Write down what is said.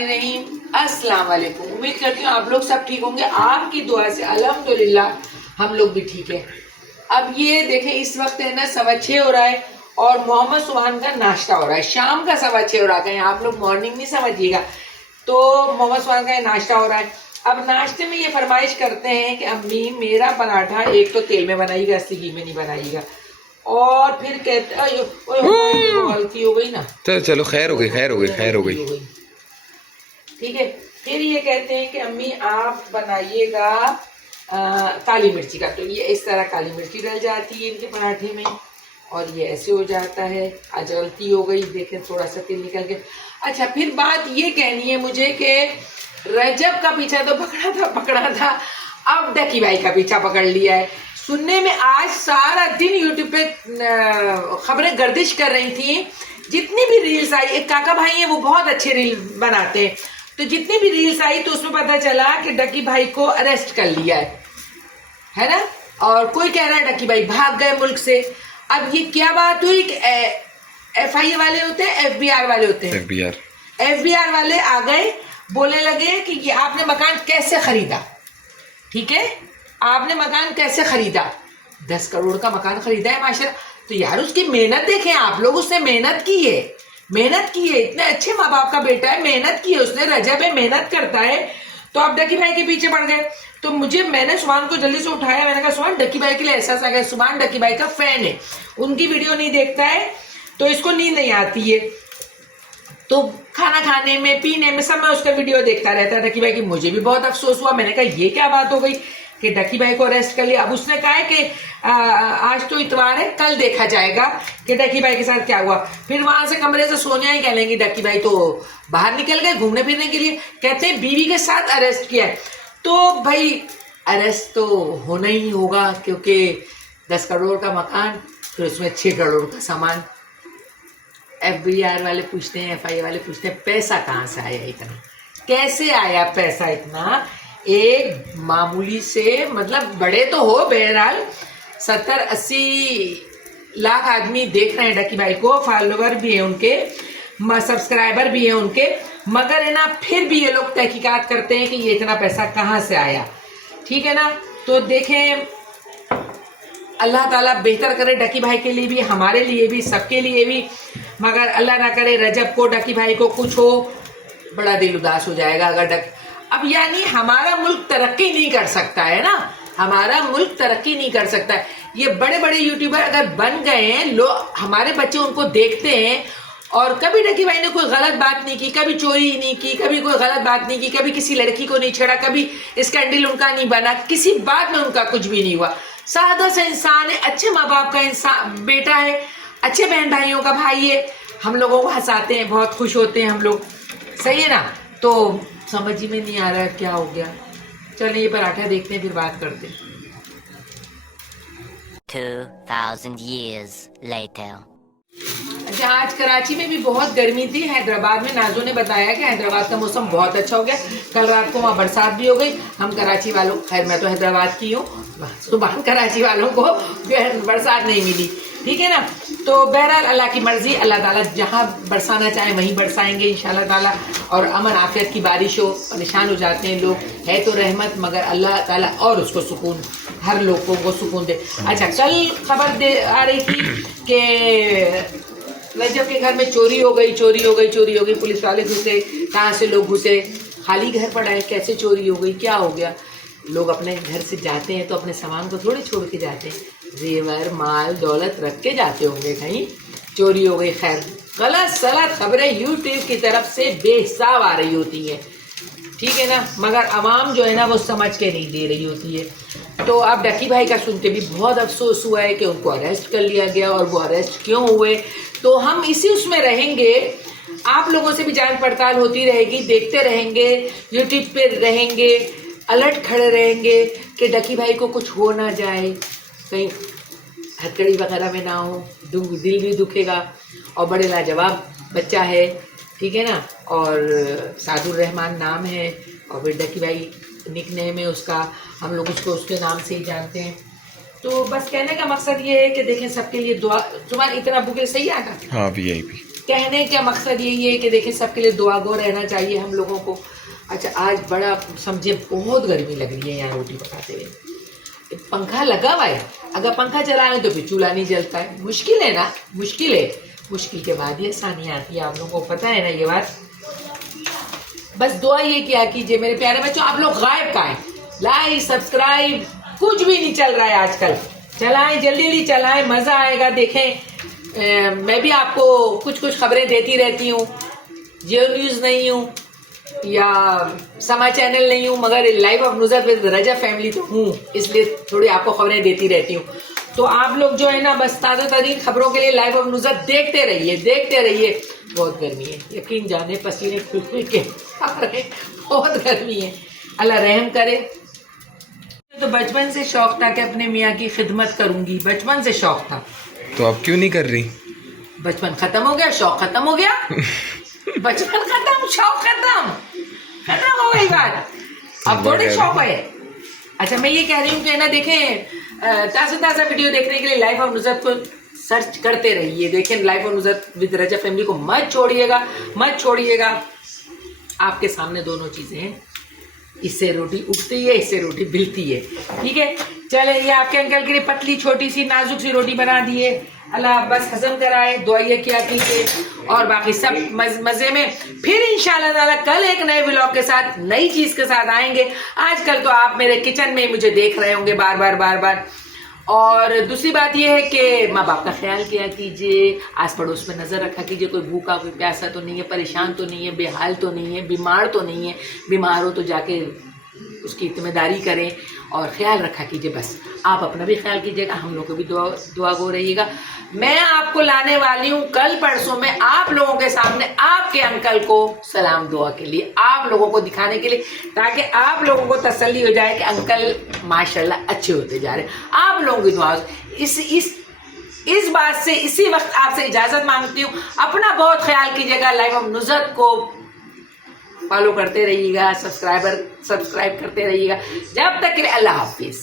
बिस्मिल्लाहिर्रहमानिर्रहीम। अस्सलाम वालेकुम। उम्मीद करती हूँ आप लोग सब ठीक होंगे। आपकी दुआ से अल्हम्दुलिल्लाह हम लोग भी ठीक है। अब ये देखें, इस वक्त है ना 6:15 हो रहा है और मोहम्मद सुभान का नाश्ता हो रहा है। शाम का 6:15 हो रहा है, आप लोग मॉर्निंग नहीं समझिएगा। तो मोहम्मद सुभान का नाश्ता हो रहा है। अब नाश्ते में ये फरमाइश करते हैं कि अम्मी मेरा पराठा एक तो तेल में बनाइएगा, असली घी में नहीं बनाइएगा। और फिर कहते गलती हो गई ना, चलो खैर हो गई, खैर हो गई, खैर हो गई। ठीक है। फिर ये कहते हैं कि अम्मी आप बनाइएगा काली मिर्ची का। तो ये इस तरह काली मिर्ची डल जाती है इनके पराठे में और ये ऐसे हो जाता है। आज गलती हो गई, देखें थोड़ा सा तेल निकल के। अच्छा, फिर बात ये कहनी है मुझे कि रजब का पीछा तो पकड़ा था, अब डकी भाई का पीछा पकड़ लिया है। सुनने में आज सारा दिन यूट्यूब पे खबरें गर्दिश कर रही थी। जितनी भी रील्स आई, एक काका भाई हैं वो बहुत अच्छे रील बनाते हैं, तो जितनी भी रील्स आई तो उसमें पता चला कि डकी भाई को अरेस्ट कर लिया है ना। और कोई कह रहा है डकी भाई भाग गए मुल्क से। अब ये क्या बात हुई कि FIA वाले होते हैं, FBI वाले होते हैं। FBI वाले आ गए, बोलने लगे कि ये आपने मकान कैसे खरीदा। ठीक है, आपने मकान कैसे खरीदा? 10 करोड़ का मकान खरीदा है माशाल्लाह। तो यार उसकी मेहनत देखें आप लोग, उसने मेहनत की है, इतने अच्छे माँ बाप का बेटा है, मेहनत की है उसने। रजब है, मेहनत करता है। तो आप डकी भाई के पीछे पड़ गए। तो मैंने सुभान को जल्दी से उठाया, मैंने कहा सुभान डकी भाई के लिए एहसास आ गया। सुभान डकी भाई का फैन है, उनकी वीडियो नहीं देखता है तो इसको नींद नहीं आती है, तो खाना खाने में पीने में सब में उसका वीडियो देखता रहता है डकी भाई की। मुझे भी बहुत अफसोस हुआ, मैंने कहा ये क्या बात हो गई कि डकी भाई को अरेस्ट कर लिया। अब उसने कहा है कि आज तो इतवार है, कल देखा जाएगा कि डकी भाई के साथ क्या हुआ। फिर वहां से कमरे से सोनिया ही कह लेंगी डकी भाई तो बाहर निकल गए घूमने फिरने के लिए, कहते हैं बीवी के साथ अरेस्ट किया है। तो भाई अरेस्ट तो होना ही होगा, क्योंकि 10 करोड़ का मकान, फिर उसमें 6 करोड़ का सामान। FBI वाले पूछते हैं, FIA वाले पूछते हैं पैसा कहाँ से आया इतना, कैसे आया पैसा इतना। एक मामूली से, मतलब बड़े तो हो, बहरहाल 70-80 लाख आदमी देख रहे हैं डकी भाई को, फॉलोवर भी है उनके, सब्सक्राइबर भी है उनके, मगर है ना फिर भी ये लोग तहकीकात करते हैं कि ये इतना पैसा कहाँ से आया। ठीक है ना। तो देखें, अल्लाह ताला बेहतर करे डकी भाई के लिए भी, हमारे लिए भी, सबके लिए भी। मगर अल्लाह ना करे रजब को, डकी भाई को कुछ हो, बड़ा दिल उदास हो जाएगा अगर अब यानी हमारा मुल्क तरक्की नहीं कर सकता है ना, हमारा मुल्क तरक्की नहीं कर सकता है। ये बड़े बड़े यूट्यूबर अगर बन गए हैं, लोग, हमारे बच्चे उनको देखते हैं, और कभी डकी भाई ने कोई गलत बात नहीं की, कभी चोरी नहीं की, कभी कोई गलत बात नहीं की, कभी किसी लड़की को नहीं छेड़ा, कभी स्कैंडल उनका नहीं बना, किसी बात में उनका कुछ भी नहीं हुआ। सादा सा इंसान है, अच्छे माँ बाप का इंसान बेटा है, अच्छे बहन भाइयों का भाई है। हम लोगों को हंसाते हैं, बहुत खुश होते हैं हम लोग, सही है ना। तो समझ ही में नहीं आ रहा है क्या हो गया। चलिए ये पराठा देखते हैं, फिर बात करते हैं। 2000 years later. अच्छा, आज कराची में भी बहुत गर्मी थी। हैदराबाद में नाजो ने बताया कि हैदराबाद का मौसम बहुत अच्छा हो गया, कल रात को वहाँ बरसात भी हो गई। हम कराची वालों, खैर मैं तो हैदराबाद की हूँ, सुबह कराची वालों को बरसात नहीं मिली। ठीक है ना। तो बहरहाल अल्लाह की मर्जी, अल्लाह ताला जहाँ बरसाना चाहे वहीं बरसाएंगे इंशाल्लाह ताला, और अमन आफियत की बारिश हो। परेशान हो जाते हैं लोग, है तो रहमत, मगर अल्लाह ताला और उसको सुकून, हर लोगों को सुकून दे। अच्छा, कल खबर आ रही थी कि रजब के घर में चोरी हो गई। पुलिस वाले घुसे, कहाँ से लोग घुसे, खाली घर पड़ा है, कैसे चोरी हो गई, क्या हो गया। लोग अपने घर से जाते हैं तो अपने सामान को थोड़े छोड़ के जाते हैं, जेवर माल दौलत रख के जाते होंगे, कहीं चोरी हो गई। खैर, गलत सलत खबरें यूट्यूब की तरफ से बेहिसाब आ रही होती हैं, ठीक है ना, मगर आवाम जो है ना वो समझ के नहीं दे रही होती है। तो अब डकी भाई का सुन के भी बहुत अफसोस हुआ है कि उनको अरेस्ट कर लिया गया, और वो अरेस्ट क्यों हुए। तो हम इसी उसमें रहेंगे, आप लोगों से भी जांच पड़ताल होती रहेगी, देखते रहेंगे, यूट्यूब पे रहेंगे, अलर्ट खड़े रहेंगे कि डकी भाई को कुछ हो ना जाए, कहीं हथकड़ी वगैरह में ना हो। दिल भी दुखेगा, और बड़े लाजवाब बच्चा है, ठीक है ना, और सादुर रहमान नाम है, और फिर डकी भाई निक नेम है उसका, हम लोग उसको उसके नाम से ही जानते हैं। तो बस कहने का मकसद ये है कि देखें, सबके लिए दुआ। तुम्हारे इतना बुके सही आगा, हाँ VIP कहने का मकसद यही है कि देखिए सबके लिए दुआ गो रहना चाहिए हम लोगों को। अच्छा, आज बड़ा समझे बहुत गर्मी लग रही है यहाँ रोटी पकाते हुए। पंखा लगा हुआ है, अगर पंखा चला लें तो फिर चूल्हा नहीं जलता है। मुश्किल है ना, मुश्किल है। मुश्किल के बाद ये आसानी आती है, आप लोगों को पता है ना ये बात। बस दुआ ये किया कीजिए मेरे प्यारे बच्चों। आप लोग गायब का है, लाइक सब्सक्राइब कुछ भी नहीं चल रहा है आजकल। चलाएं, जल्दी जल्दी चलाएं, मजा आएगा। देखें मैं भी आपको कुछ खबरें देती रहती हूँ। जियो न्यूज़ नहीं हूँ या समा चैनल नहीं हूँ, मगर live of Nuzrat with Raza family तो हूँ, इसलिए थोड़ी आपको खबरें देती रहती हूँ। तो आप लोग जो है ना बस ताज़ा तरीन खबरों के लिए लाइव ऑफ नुज़रत देखते रहिए, देखते रहिए। बहुत गर्मी है, यकीन जाने पसीने खुल के आ रहे, बहुत गर्मी है। अल्लाह रहम करे। तो बचपन से शौक था कि अपने मियाँ की खिदमत करूंगी, बचपन से शौक था। तो अब क्यों नहीं कर रही? बचपन खत्म हो गया, शौक खत्म हो गया। बचपन खत्म, शौक खत्म हो गई बात। अब थोड़ी शौक है। अच्छा, मैं ये कह रही हूँ कि ना देखें ताज़ा वीडियो देखने के लिए लाइव ऑफ नुज़रत को सर्च करते रहिए। देखें live of Nuzrat with Raza family को मत छोड़िएगा। आपके सामने दोनों चीजें हैं, इससे रोटी उगती है, इससे रोटी बिलती है। ठीक है, चले ये आपके अंकल के लिए पतली छोटी सी नाजुक सी रोटी बना दी है। अल्लाह बस हजम कराए, दुआइया किया कीजिए और बाकी सब मजे में। फिर इंशाल्लाह ताला कल एक नए व्लॉग के साथ, नई चीज के साथ आएंगे। आजकल तो आप मेरे किचन में मुझे देख रहे होंगे बार बार। और दूसरी बात यह है कि माँ बाप का ख्याल किया कीजिए, आस पड़ोस में नजर रखा कीजिए, कोई भूखा कोई प्यासा तो नहीं है, परेशान तो नहीं है, बेहाल तो नहीं है, बीमार तो नहीं है। बीमार हो तो जाके उसकी जिम्मेदारी करें और ख्याल रखा कीजिए। बस आप अपना भी ख्याल कीजिएगा, हम लोग को भी दुआ गो रहिएगा। मैं आपको लाने वाली हूँ कल परसों में आप लोगों के सामने आपके अंकल को सलाम दुआ के लिए, आप लोगों को दिखाने के लिए, ताकि आप लोगों को तसल्ली हो जाए कि अंकल माशाल्लाह अच्छे होते जा रहे। आप लोगों की दुआ इस बात से इसी वक्त आपसे इजाजत मांगती हूँ। अपना बहुत ख्याल कीजिएगा, लाइव ऑफ नुज़रत को फॉलो करते रहिएगा, सब्सक्राइब करते रहिएगा। जब तक के लिए अल्लाह हाफिज।